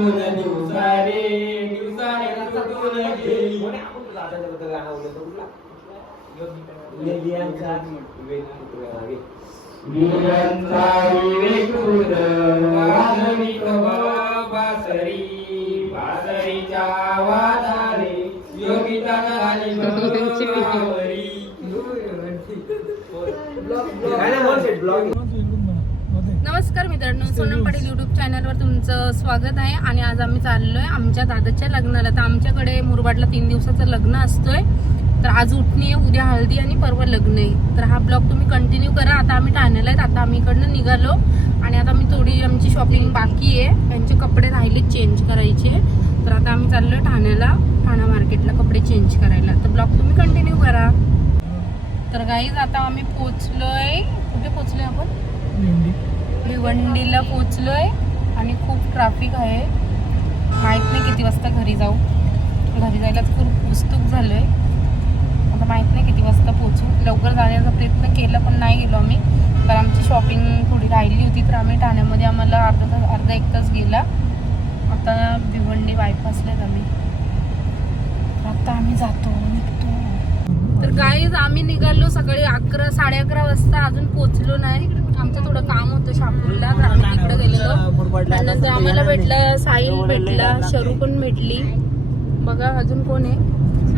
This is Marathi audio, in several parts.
तुटून दिवसारे दिवसारे तुटून गेली. विरंचा विवेक वाजवी बासरी बासरीच्या आवाजाने योगिता झाली भरावरी. नमस्कार मित्रांनो, सोनम पाटील यूट्यूब चॅनलवर तुमचं स्वागत आहे. आणि आज आम्ही चाललोय आमच्या दादाच्या लग्नाला. तर आमच्याकडे मुरबाडला 3 दिवसाचं लग्न असतोय. तर आज उठणी आहे, उद्या हळदी आणि परवा लग्न आहे. तर हा ब्लॉग तुम्ही कंटिन्यू करा. आता आम्ही ठाण्याला आहेत. आता आम्ही इकडनं निघालो आणि आता आम्ही थोडी आमची शॉपिंग बाकी आहे. त्यांचे कपडे राहिले चेंज करायचे. तर आता आम्ही चाललोय ठाण्याला, ठाणा मार्केटला कपडे चेंज करायला. तर ब्लॉग तुम्ही कंटिन्यू करा. तर गाईज आता आम्ही पोचलोय. कुठे पोचलोय आपण? भिवंडीला पोचलोय आणि खूप ट्रॅफिक आहे. माहित नाही किती वाजता घरी जाऊ. घरी जायला खूप उत्सुक झालोय. आता माहित नाही किती वाजता पोचू. लवकर जाण्याचा प्रयत्न केला पण नाही गेलो आम्ही, तर आमची शॉपिंग थोडी राहिली होती. तर आम्ही ठाण्यामध्ये आम्हाला अर्धा एक तास गेला. आता भिवंडी बायपासलाच आम्ही. आता आम्ही जातो, निघतो. तर गाईज आम्ही निघालो सकाळी 11-11:30 वाजता. अजून पोचलो नाही. आमचं थोडं काम होतं शापूरला, तर आम्ही तिकडे गेलेलो. त्यानंतर आम्हाला भेटलं साहिल, भेटला शरू पण भेटली. बघा अजून कोण आहे?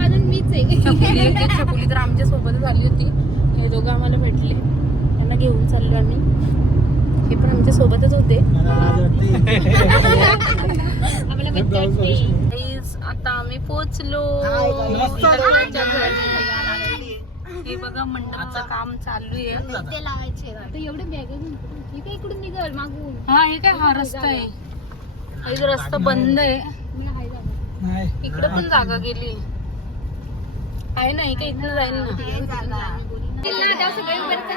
अजून मीच आहे. शकुली तर आमच्या सोबतच आली होती. हे दोघं आम्हाला भेटले, त्यांना घेऊन चाललो आम्ही. हे पण आमच्या सोबतच होते. आता आम्ही पोचलो हे बघा मंडपाचं काम चालू आहे. ते लावायचे एवढे बॅग इकडून निघाल मागून. हा हे काय हा रस्ता आहे. हा जो रस्ता बंद आहे. इकडे पण जागा गेली आहे ना. इकडे इकडे जाईल ना.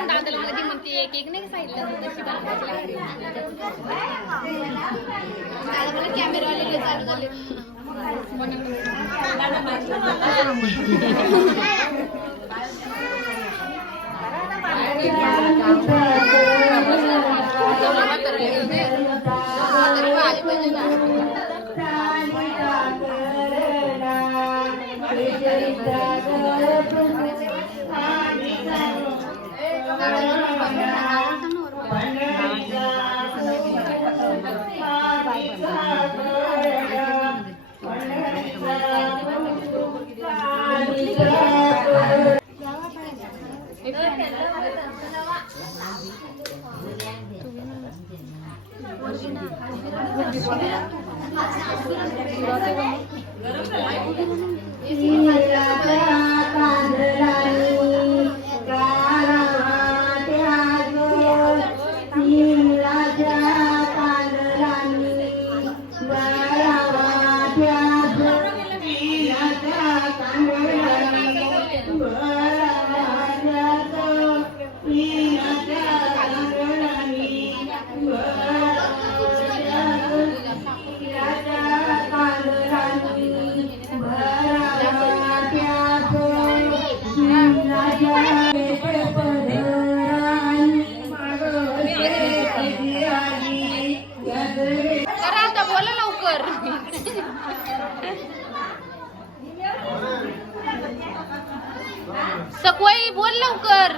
दादाला मध्ये म्हणते एक नाही कॅमेरावाले चालू झाले. सकवाई बोल लवकर.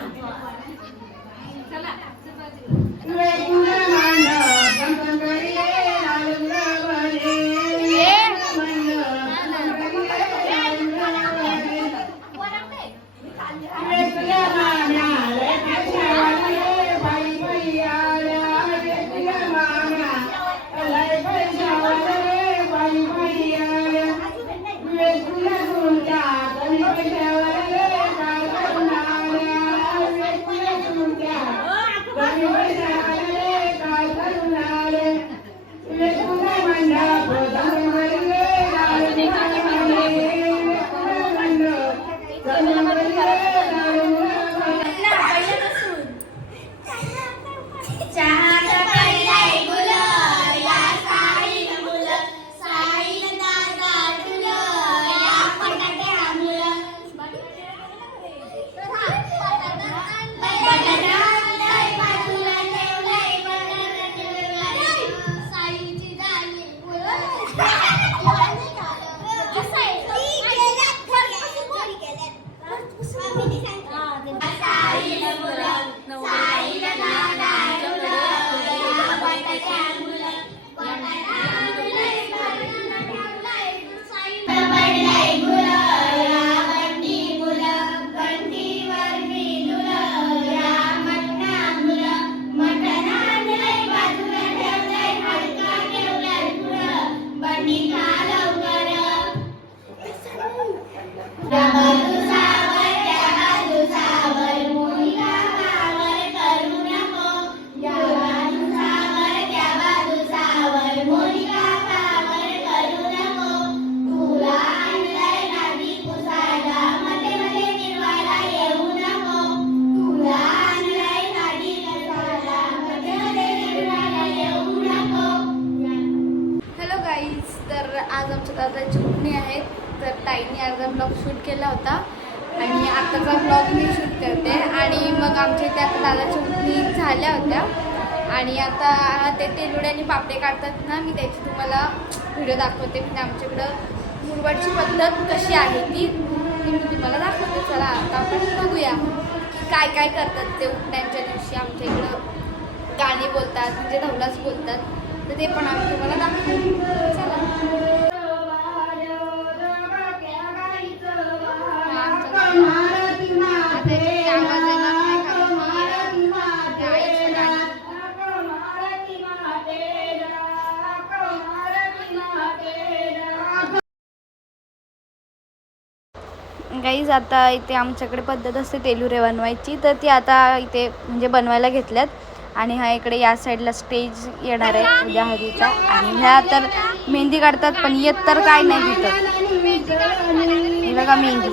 तर आज आमच्या दादाची उठणी आहे. तर ताईने अर्धा ब्लॉग शूट केला होता आणि आताचा ब्लॉग मी शूट करते. आणि मग आमच्या इथे आता दादाच्या उठणी झाल्या होत्या आणि आता ते तेलुडे आणि पापडे काढतात ना, मी त्याची तुम्हाला व्हिडिओ दाखवते. म्हणजे आमच्याकडं मुरबाडची पद्धत कशी आहे ती मी तुम्हाला दाखवते. चला आता आपण बघूया काय काय करतात ते उठण्याच्या दिवशी. आमच्या इकडं गाणी बोलतात म्हणजे धवलाच बोलतात, तर ते पण आम्ही तुम्हाला दाखवू. चला गाईज. आता इथे आमच्याकडे पद्धत असते तेलुरे बनवायची, तर ती आता इथे म्हणजे बनवायला घेतल्यात. आणि हा इकडे या साईडला स्टेज येणार आहे उद्या हळदीचा. आणि ह्या तर मेहंदी काढतात, पण येत तर काय नाही तिथं. हे बघा मेहंदी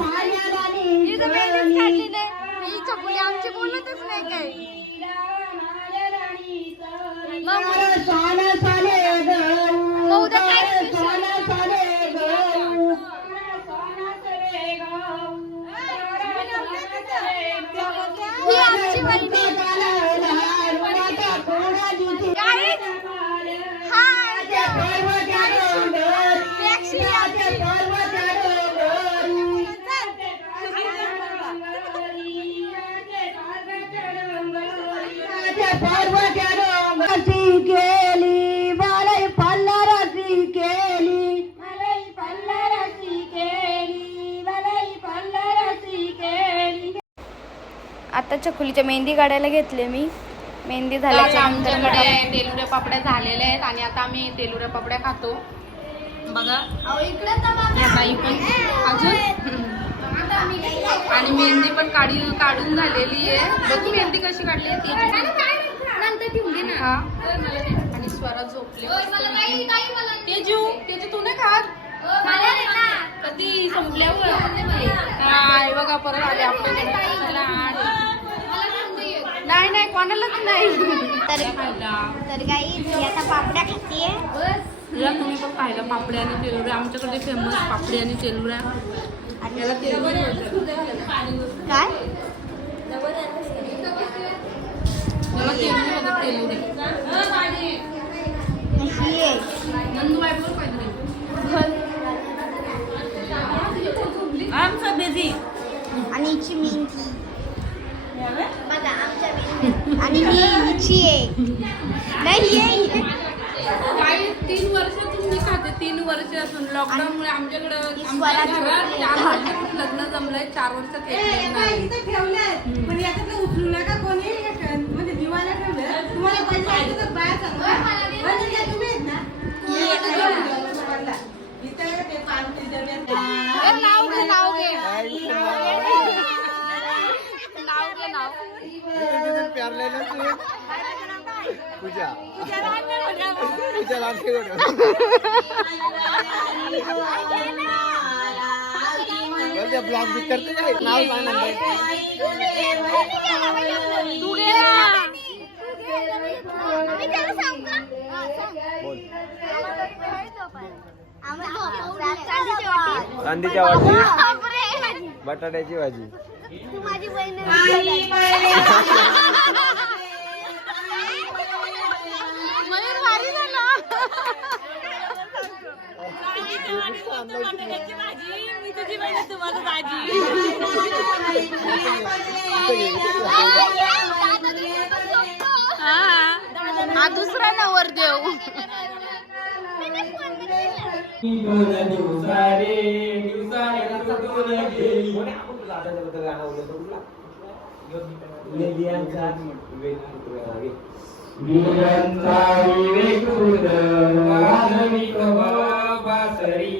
आमची बोलतच नाही काय. आता चकुलीच्या मेहंदी काढायला घेतले मी. मेहंदी झाल्याच्या नंतर तेलुऱ्या पापड्या झालेल्या आहेत आणि आता आम्ही तेलुऱ्या पापड्या खातो. बघा ताई पण अजून आणि मेहंदी पण काढून झालेली आहे. बघू मेहंदी कशी काढली आहे ती ना. हा आणि स्वरा झोपली. तेजू तू नाही खात कधी संपल्यावर. हा बघा परत आले आपल्याकडे. नाही कोणालाच नाही. तर काही आता पापड्या खातीये. या तुम्ही पण पाहिलं पापड्या आणि तेलुऱ्या. आमच्याकडे फेमस पापडी आणि तेलुऱ्या. याला तेलुऱ्या काय आमचं बिझी आणि हिची मेहंदी बघा आमच्या मेहंदी. आणि ही हिची आहे नाही 3 वर्षातून मी खाते. 3 वर्षातून लॉकडाऊनमुळे आमच्याकडं लग्न जमलंय. 4 वर्षात पण याच्यात उचलू नका कोणी. म्हणजे दिवाला ठेवलं तुम्हाला पैसे बाहेर ब्लॉग भी करते जाए नाव कांदीच्या भाजी बटाट्याची भाजी. माझी बहीण मयूर भारी झाला. हा दुसरा नवर देव. विवेक बासरी